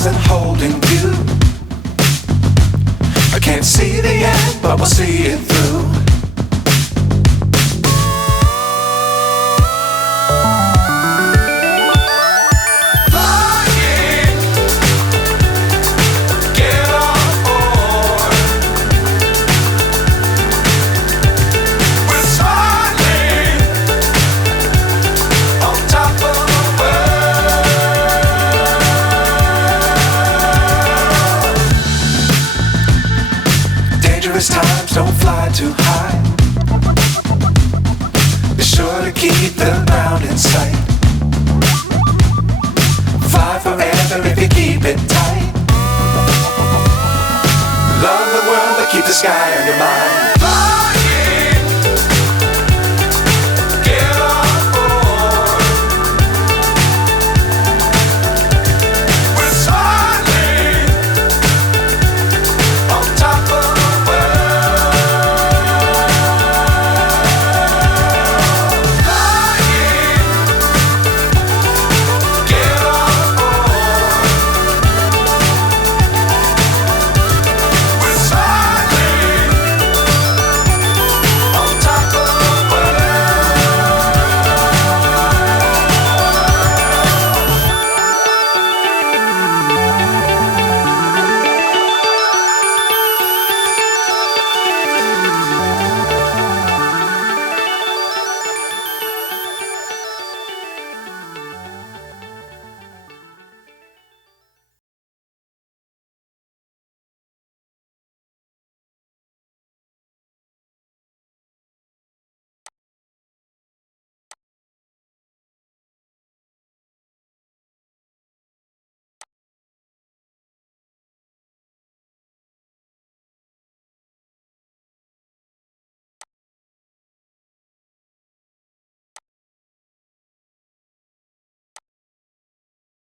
stars and holding you. I can't see the end, but we'll see it through. Times don't fly too high. Be sure to keep the ground in sight. Fly forever if you keep it tight. Love the world but keep the sky on your mind.